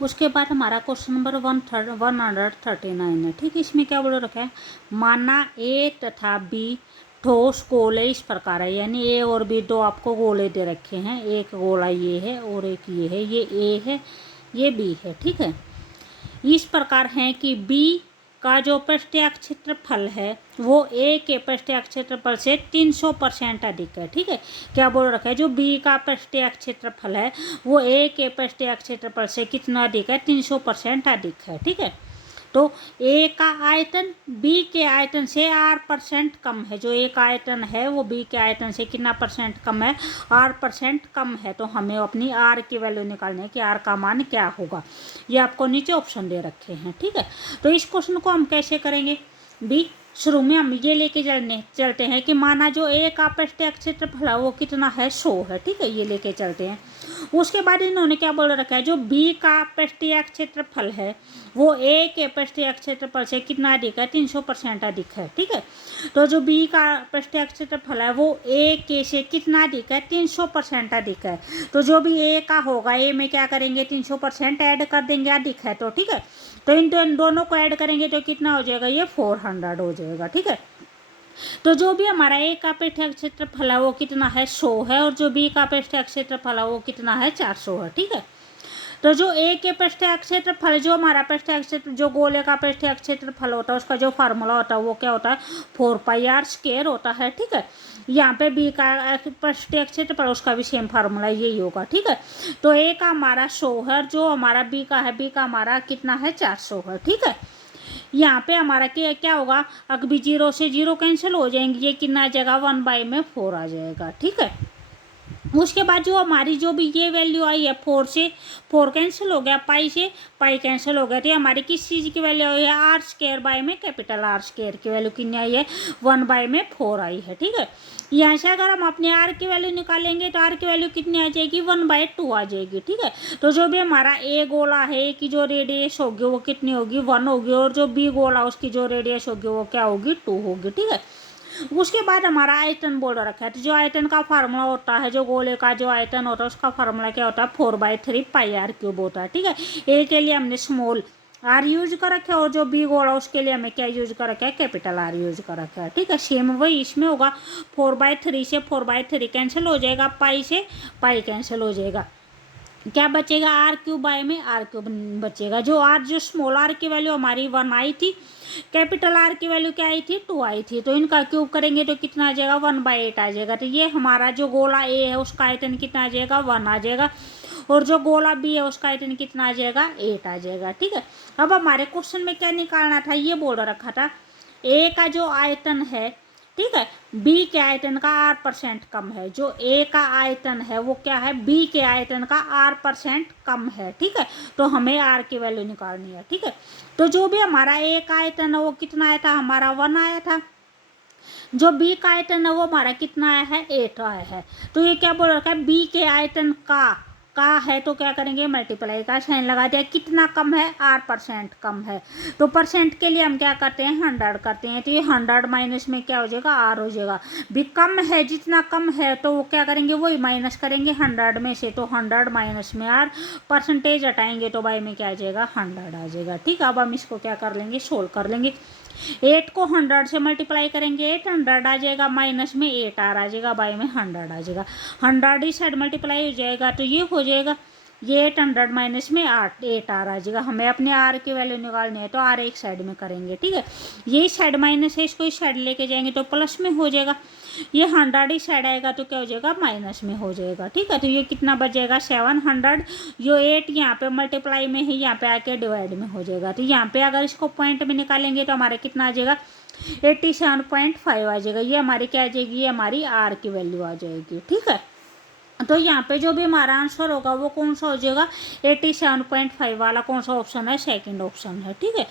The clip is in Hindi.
उसके बाद हमारा क्वेश्चन नंबर 139 है। ठीक है, इसमें क्या बोल रखा है, माना ए तथा बी ठोस गोले इस प्रकार है, यानी ए और बी दो आपको गोले दे रखे हैं, एक गोला ये है और एक ये है, ये ए है ये बी है। ठीक है, इस प्रकार है कि बी का जो पृष्ठीय क्षेत्रफल है वो ए के पृष्ठीय क्षेत्रफल से 300% अधिक है। ठीक है, क्या बोल रखा है, जो बी का पृष्ठीय क्षेत्रफल है वो ए के पृष्ठीय क्षेत्रफल से कितना अधिक है, 300% अधिक है। ठीक है, तो ए का आयतन बी के आयतन से R% कम है, जो ए का आयतन है वो बी के आयतन से कितना परसेंट कम है, R% कम है। तो हमें अपनी R की वैल्यू निकालनी है कि R का मान क्या होगा, ये आपको नीचे ऑप्शन दे रखे हैं। ठीक है, तो इस क्वेश्चन को हम कैसे करेंगे, बी शुरू में हम ये लेके चलते हैं कि माना जो ए का पृष्ठीय क्षेत्रफल है वो कितना है, 100 है। ठीक है, ये लेके चलते हैं। उसके बाद इन्होंने क्या बोल रखा है, जो बी का पृष्ठीय क्षेत्रफल है वो ए के पृष्ठीय क्षेत्रफल से कितना अधिक है, 300% अधिक है। ठीक है, तो जो बी का पृष्ठीय क्षेत्रफल है वो ए के से कितना अधिक है, 300% अधिक है। तो जो भी ए का होगा, ए में क्या करेंगे, 300% ऐड कर देंगे, अधिक है तो। ठीक है, तो इन दोनों को ऐड करेंगे तो कितना हो जाएगा, ये 400 हो जाएगा। ठीक है, तो जो भी हमारा ए का पृष्ठीय क्षेत्रफल है वो कितना है, 100 है, और जो बी का पृष्ठीय क्षेत्रफल है वो कितना है, 400 है। ठीक है, तो जो ए के पृष्ठीय क्षेत्रफल, जो हमारा पृष्ठीय क्षेत्र, जो गोले का पृष्ठीय क्षेत्रफल होता है उसका जो फार्मूला होता है वो क्या होता है, 4πr² होता है। ठीक है, यहाँ पे बी का पृष्ठीय क्षेत्रफल उसका भी सेम फार्मूला यही होगा। ठीक है, तो ए का हमारा 100 है, जो हमारा बी का है, बी का हमारा कितना है, 400 है। ठीक है, यहाँ पे हमारा क्या होगा, अगर भी 0 से 0 कैंसिल हो जाएंगे, ये कितना आ जाएगा, 1/4 आ जाएगा। ठीक है, उसके बाद जो हमारी जो भी ये वैल्यू आई है, 4 से 4 कैंसिल हो गया, पाई से पाई कैंसिल हो गया, तो ये हमारी किस चीज़ की वैल्यू आई है, R² में कैपिटल R² की वैल्यू कितनी आई है, 1/4 आई है। ठीक है, यहाँ से अगर हम अपने R की वैल्यू निकालेंगे तो R की वैल्यू कितनी आ जाएगी, 1/2 आ जाएगी। ठीक है, तो जो भी हमारा ए गोला है, ए की जो रेडियस होगी वो कितनी होगी, 1 होगी, और जो बी गोला उसकी जो रेडियस होगी वो क्या होगी, 2 होगी। ठीक है, उसके बाद हमारा आयतन बोल रखा है, तो जो आयतन का फार्मूला होता है, जो गोले का जो आयतन होता है उसका फार्मूला क्या होता है, 4/3πr³ होता है। ठीक है, ए के लिए हमने स्मॉल r यूज कर रखा है, और जो बी गोला उसके लिए हमें क्या यूज कर रखा है, कैपिटल R यूज कर रखा है। ठीक है, सेम वही इसमें होगा, 4/3 से 4/3 कैंसिल हो जाएगा, पाई से पाई कैंसिल हो जाएगा, क्या बचेगा, R³ में R³ बचेगा। जो स्मॉल r की वैल्यू हमारी 1 आई थी, कैपिटल R की वैल्यू क्या आई थी, 2 आई थी, तो इनका क्यूब करेंगे तो कितना आ जाएगा, 1/8 आ जाएगा। तो ये हमारा जो गोला ए है उसका आयतन कितना आ जाएगा, 1 आ जाएगा, और जो गोला बी है उसका आयतन कितना आ जाएगा, 8 आ जाएगा। ठीक है, अब हमारे क्वेश्चन में क्या निकालना था, ये बोल रखा था, ए का जो आयतन है, ठीक है, बी के आयतन का R% कम है, जो ए का आयतन है वो क्या है, बी के आयतन का R% कम है। ठीक है, तो हमें R की वैल्यू निकालनी है। ठीक है, तो जो भी हमारा ए का आयतन है वो कितना आया था, हमारा 1 आया था, जो बी का आयतन है वो हमारा कितना आया है, 8 आया है। तो ये क्या बोल रखा है, बी के आयतन का है, तो क्या करेंगे, मल्टीप्लाई का साइन लगा दिया, कितना कम है, R% कम है, तो परसेंट के लिए हम क्या करते हैं, 100 करते हैं, तो ये 100 माइनस में क्या हो जाएगा, R हो जाएगा। भी कम है, जितना कम है तो वो क्या करेंगे, वही माइनस करेंगे 100 में से, तो 100 माइनस में R, परसेंटेज हटाएंगे तो बाई में क्या आ जाएगा, 100 आ जाएगा। ठीक है, अब हम इसको क्या कर लेंगे, सोल्व कर लेंगे। 8 को 100 से मल्टीप्लाई करेंगे 800 आ जाएगा, माइनस में 8R आ जाएगा, बाई में 100 आ जाएगा, 100 इस साइड मल्टीप्लाई हो जाएगा तो ये हो जाएगा, ये 800 माइनस में 8R आ जाएगा। हमें अपने R की वैल्यू निकालनी है तो R एक साइड में करेंगे। ठीक है, ये इस साइड माइनस है, इसको इस साइड लेके जाएंगे तो प्लस में हो जाएगा, ये 100 इस साइड आएगा तो क्या हो जाएगा, माइनस में हो जाएगा। ठीक है, तो ये कितना बच जाएगा, 700, जो 8 यहाँ पे मल्टीप्लाई में है यहाँ पे आके डिवाइड में हो जाएगा, तो यहाँ पे अगर इसको पॉइंट में निकालेंगे तो हमारे कितना आ जाएगा, 87.5 आ जाएगा। ये हमारी क्या आ जाएगी, ये हमारी R की वैल्यू आ जाएगी। ठीक है, तो यहाँ पे जो भी हमारा आंसर होगा वो कौन सा हो जाएगा, 87.5 वाला कौन सा ऑप्शन है, सेकंड ऑप्शन है। ठीक है।